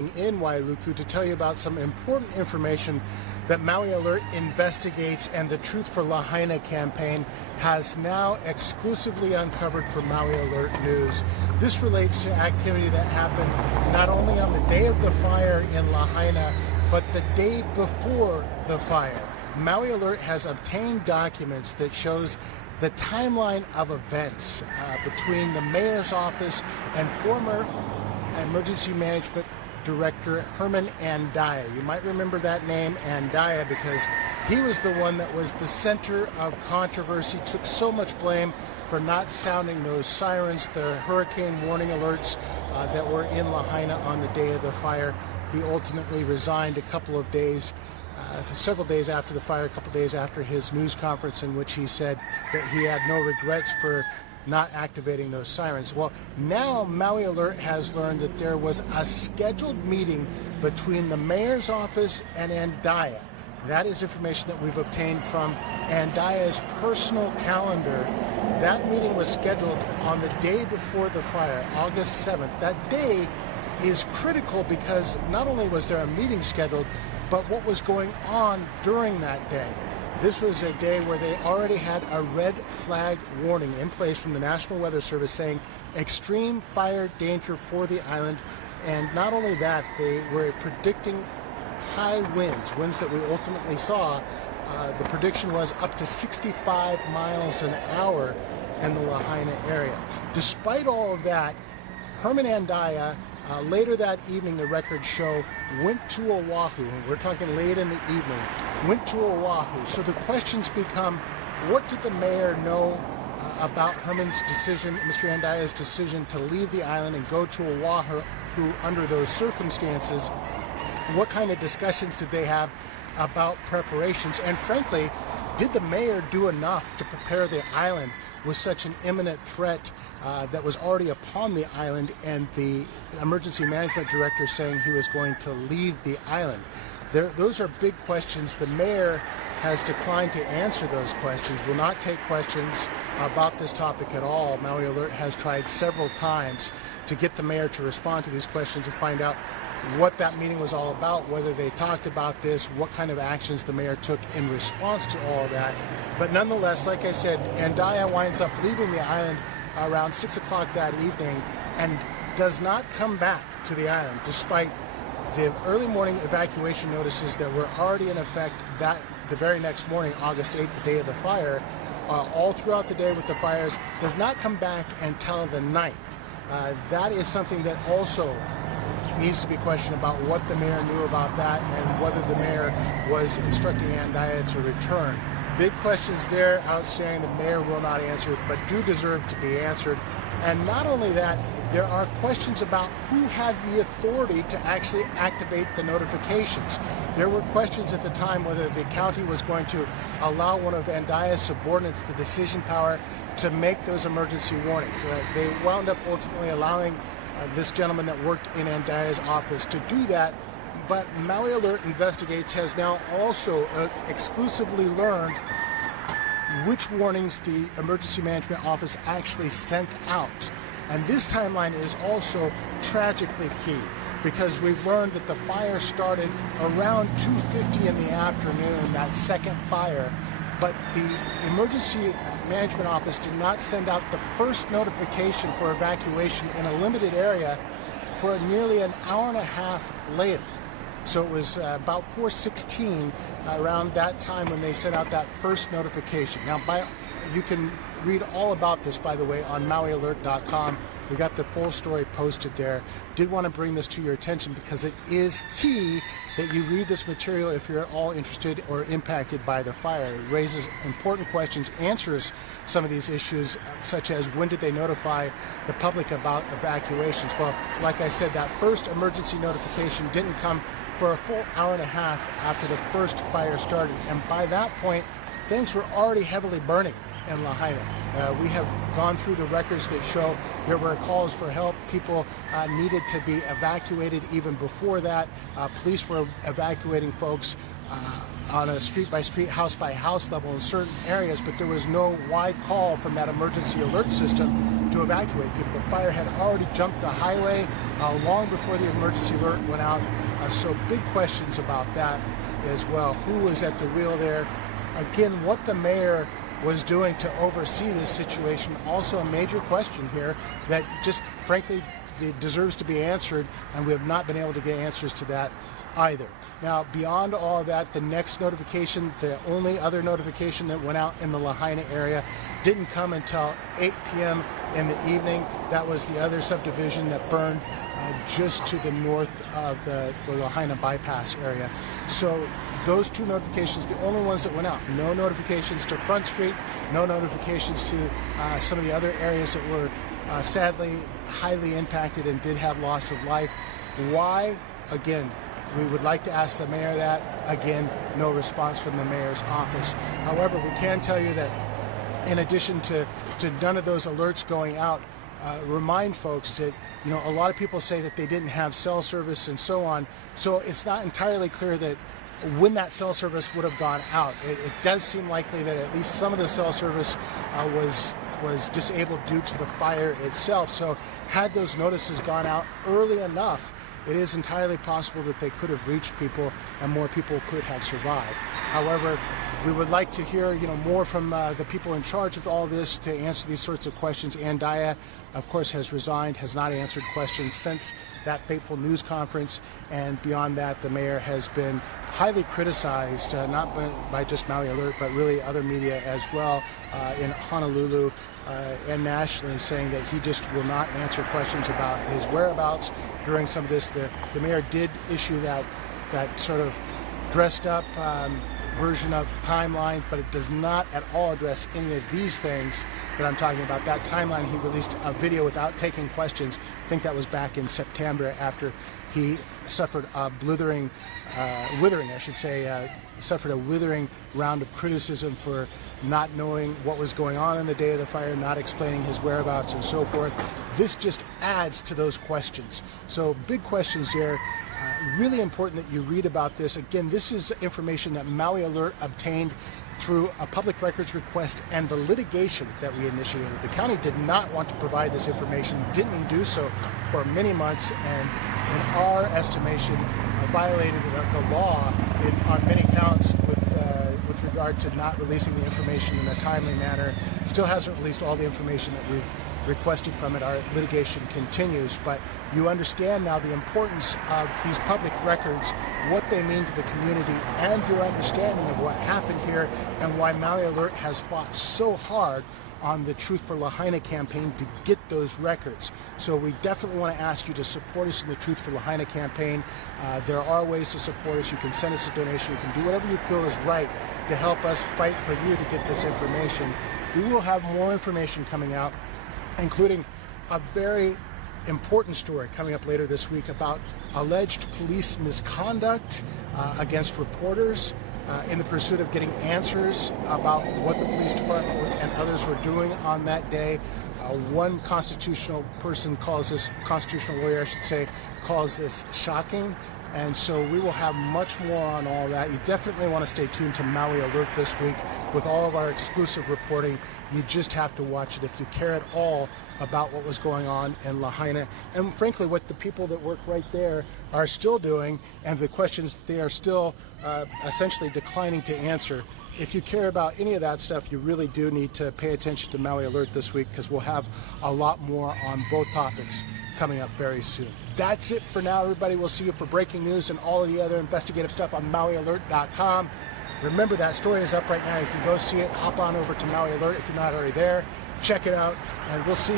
in Wailuku to tell you about some important information that Maui Alert investigates, and the Truth for Lahaina campaign has now exclusively uncovered for Maui Alert News. This relates to activity that happened not only on the day of the fire in Lahaina, but the day before the fire. Maui Alert has obtained documents that shows the timeline of events between the mayor's office and former emergency management director Herman Andaya. You might remember that name, Andaya, because he was the one that was the center of controversy, took so much blame for not sounding those sirens, the hurricane warning alerts that were in Lahaina on the day of the fire. He ultimately resigned a couple of days, several days after the fire, a couple days after his news conference, in which he said that he had no regrets for not activating those sirens. Well, now Maui Alert has learned that there was a scheduled meeting between the mayor's office and Andaya. That is information that we've obtained from Andaya's personal calendar. That meeting was scheduled on the day before the fire, August 7th. That day is critical because not only was there a meeting scheduled, but what was going on during that day. This was a day where they already had a red flag warning in place from the National Weather Service saying extreme fire danger for the island. And not only that, they were predicting high winds that we ultimately saw. The prediction was up to 65 miles an hour in the Lahaina area. Despite all of that, Herman Andaya, later that evening, the records show, went to Oahu. We're talking late in the evening. Went to Oahu. So the questions become, what did the mayor know about Herman's decision, Mr. Andaya's decision to leave the island and go to Oahu under those circumstances? What kind of discussions did they have about preparations? And frankly, did the mayor do enough to prepare the island with such an imminent threat that was already upon the island, and the emergency management director saying he was going to leave the island? Those are big questions. The mayor has declined to answer those questions, will not take questions about this topic at all. Maui Alert has tried several times to get the mayor to respond to these questions and find out what that meeting was all about, whether they talked about this, what kind of actions the mayor took in response to all of that. But nonetheless, like I said, Andaya winds up leaving the island around 6 o'clock that evening and does not come back to the island, despite the early morning evacuation notices that were already in effect the very next morning, August 8th, the day of the fire. All throughout the day with the fires, does not come back until the 9th. That is something that also needs to be questioned about, what the mayor knew about that and whether the mayor was instructing Andaya to return. Big questions there, outstanding. The mayor will not answer, but do deserve to be answered. And not only that, there are questions about who had the authority to actually activate the notifications. There were questions at the time whether the county was going to allow one of Andaya's subordinates the decision power to make those emergency warnings. They wound up ultimately allowing this gentleman that worked in Andaya's office to do that. But Maui Alert Investigates has now also exclusively learned which warnings the Emergency Management Office actually sent out. And this timeline is also tragically key, because we've learned that the fire started around 2:50 in the afternoon, that second fire, but the Emergency Management Office did not send out the first notification for evacuation in a limited area for nearly an hour and a half later. So it was about 4:16 around that time when they sent out that first notification. Now, you can read all about this, by the way, on MauiAlert.com. We got the full story posted there. Did want to bring this to your attention because it is key that you read this material if you're at all interested or impacted by the fire. It raises important questions, answers some of these issues, such as when did they notify the public about evacuations? Well, like I said, that first emergency notification didn't come for a full hour and a half after the first fire started. And by that point, things were already heavily burning in Lahaina. We have gone through the records that show there were calls for help. People needed to be evacuated even before that. Police were evacuating folks on a street-by-street, house-by-house level in certain areas, but there was no wide call from that emergency alert system to evacuate people. The fire had already jumped the highway long before the emergency alert went out, so big questions about that as well. Who was at the wheel there? Again, what the mayor was doing to oversee this situation, also a major question here that just frankly it deserves to be answered, and we have not been able to get answers to that either. Now, beyond all of that, the next notification, the only other notification that went out in the Lahaina area, didn't come until 8 p.m. in the evening. That was the other subdivision that burned just to the north of the Lahaina bypass area. So those two notifications, the only ones that went out. No notifications to Front Street, no notifications to some of the other areas that were sadly highly impacted and did have loss of life. Why? Again, we would like to ask the mayor that. Again, no response from the mayor's office. However, we can tell you that in addition to none of those alerts going out, remind folks that, you know, a lot of people say that they didn't have cell service and so on. So it's not entirely clear that when that cell service would have gone out. It does seem likely that at least some of the cell service was disabled due to the fire itself. So had those notices gone out early enough, it is entirely possible that they could have reached people and more people could have survived. However, we would like to hear, you know, more from the people in charge of all this to answer these sorts of questions. Ann Daya, of course, has resigned, has not answered questions since that fateful news conference, and beyond that, the mayor has been highly criticized, not by just Maui Alert, but really other media as well in Honolulu and nationally, saying that he just will not answer questions about his whereabouts during some of this. The mayor did issue that sort of dressed up version of timeline, but it does not at all address any of these things that I'm talking about. That timeline, he released a video without taking questions. I think that was back in September after he suffered a withering round of criticism for not knowing what was going on the day of the fire, not explaining his whereabouts and so forth. This just adds to those questions. So big questions there. Really important that you read about this. Again, this is information that Maui Alert obtained through a public records request and the litigation that we initiated. The county did not want to provide this information, didn't do so for many months, and in our estimation, violated the law on many counts with regard to not releasing the information in a timely manner. Still hasn't released all the information that we've requested from it. Our litigation continues, but you understand now the importance of these public records, what they mean to the community, and your understanding of what happened here and why Maui Alert has fought so hard on the Truth for Lahaina campaign to get those records. So we definitely want to ask you to support us in the Truth for Lahaina campaign. There are ways to support us. You can send us a donation. You can do whatever you feel is right to help us fight for you to get this information. We will have more information coming out, including a very important story coming up later this week about alleged police misconduct against reporters in the pursuit of getting answers about what the police department and others were doing on that day. One constitutional lawyer, I should say, calls this shocking. And so we will have much more on all that. You definitely want to stay tuned to Maui Alert this week with all of our exclusive reporting. You just have to watch it if you care at all about what was going on in Lahaina, and frankly what the people that work right there are still doing and the questions that they are still essentially declining to answer. If you care about any of that stuff, you really do need to pay attention to Maui Alert this week, because we'll have a lot more on both topics coming up very soon. That's it for now, everybody. We'll see you for breaking news and all of the other investigative stuff on MauiAlert.com. Remember, that story is up right now. You can go see it. Hop on over to Maui Alert if you're not already there. Check it out, and we'll see you.